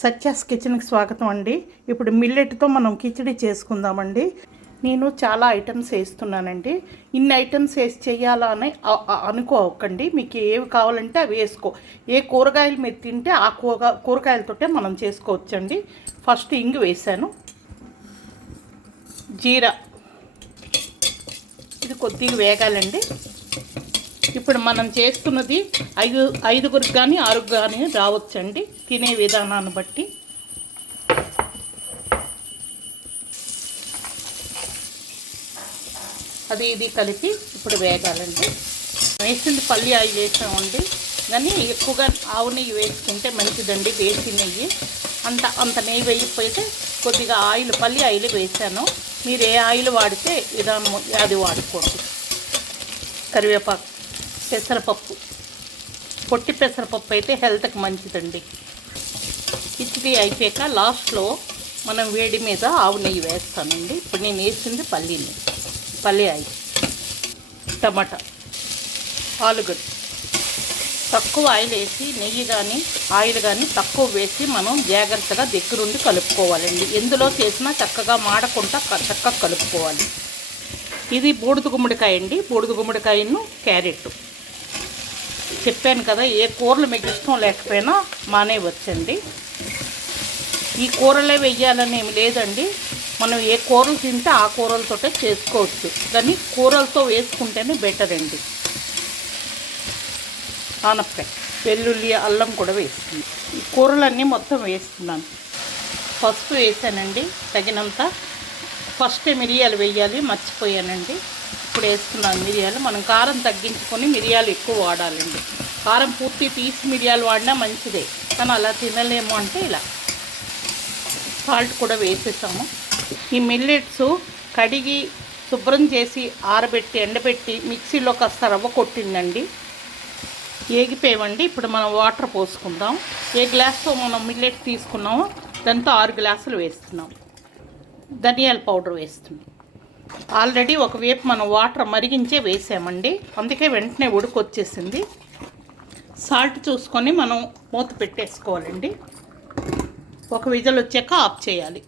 సత్యాస్ కిచెన్కి స్వాగతం అండి. ఇప్పుడు మిల్లెట్తో మనం కిచిడి చేసుకుందామండి. నేను చాలా ఐటమ్స్ వేస్తున్నానండి. ఇన్ని ఐటమ్స్ వేసి చేయాలా అని అనుకోకండి. మీకు ఏవి కావాలంటే అవి వేసుకో. ఏ కూరగాయలు మీరు తింటే ఆ కూరగాయలతోటే మనం చేసుకోవచ్చండి. ఫస్ట్ ఇంగు వేసాను, జీరా, ఇది కొద్దిగా వేగాలండి. ఇప్పుడు మనం చేస్తున్నది ఐదుగురికి కానీ ఆరుగురికి కానీ రావచ్చండి, తినే విధానాన్ని బట్టి. అది ఇది కలిపి ఇప్పుడు వేగాలండి. వేసింది పల్లి ఆయిల్ వేసామండి, కానీ ఎక్కువగా ఆవు నెయ్యి వేసుకుంటే మంచిదండి. వేసి నెయ్యి అంత నెయ్యి వేయకపోతే కొద్దిగా ఆయిల్ పల్లి ఆయిల్ వేసాను. మీరు ఏ ఆయిల్ వాడితే విధానం అది వాడుకోండి. కరివేపాకు, పెసరపప్పు, పొట్టి పెసరపప్పు అయితే హెల్త్కి మంచిదండి. కిచిడి అయిపోయాక లాస్ట్లో మనం వేడి మీద ఆవు నెయ్యి వేస్తానండి. ఇప్పుడు నేను వేసింది పల్లి ఆయిల్, టమాటా, ఆలుగడ్డ. తక్కువ ఆయిల్ వేసి నెయ్యి కానీ ఆయిల్ కానీ తక్కువ వేసి మనం జాగ్రత్తగా దగ్గరుండి కలుపుకోవాలండి. ఎందులో చేసినా చక్కగా మాడకుండా చక్కగా కలుపుకోవాలి. ఇది బూడిద గుమ్మడికాయ అండి. బూడిద గుమ్మడికాయను క్యారెట్ చెప్పాను కదా, ఏ కూరలు మీకు ఇష్టం లేకపోయినా మానేయవచ్చండి. ఈ కూరలే వెయ్యాలని ఏమి లేదండి. మనం ఏ కూరలు తింటే ఆ కూరలతోటే చేసుకోవచ్చు, కానీ కూరలతో వేసుకుంటేనే బెటర్ అండి. ఆనపకాయ, వెల్లుల్లి, అల్లం కూడా వేస్తుంది. ఈ కూరలన్నీ మొత్తం వేస్తున్నాను. పసుపు వేసానండి తగినంత. ఫస్ట్ మిరియాలు వేయాలి, మర్చిపోయానండి. ఇప్పుడు వేస్తున్నాను మిరియాలు. మనం కారం తగ్గించుకొని మిరియాలు ఎక్కువ వాడాలండి. కారం పూర్తి తీసి మిరియాలు వాడినా మంచిదే, కానీ అలా తినలేము అంటే ఇలా. సాల్ట్ కూడా వేసేసాము. ఈ మిల్లెట్స్ కడిగి శుభ్రం చేసి ఆరబెట్టి ఎండబెట్టి మిక్సీలో కాస్త రవ్వ కొట్టిందండి. ఏగిపోయామండి. ఇప్పుడు మనం వాటర్ పోసుకుందాం. ఏ గ్లాస్తో మనం మిల్లెట్ తీసుకున్నామో దాంతో 6 గ్లాసులు వేస్తున్నాం. ధనియాల పౌడర్ వేస్తున్నాం. ఆల్రెడీ ఒకవైపు మనం వాటర్ మరిగించే వేసామండి, అందుకే వెంటనే ఉడికొచ్చేసింది. సాల్ట్ చూసుకొని మనం మూత పెట్టేసుకోవాలండి. ఒక విజిల్ వచ్చాక ఆఫ్ చేయాలి.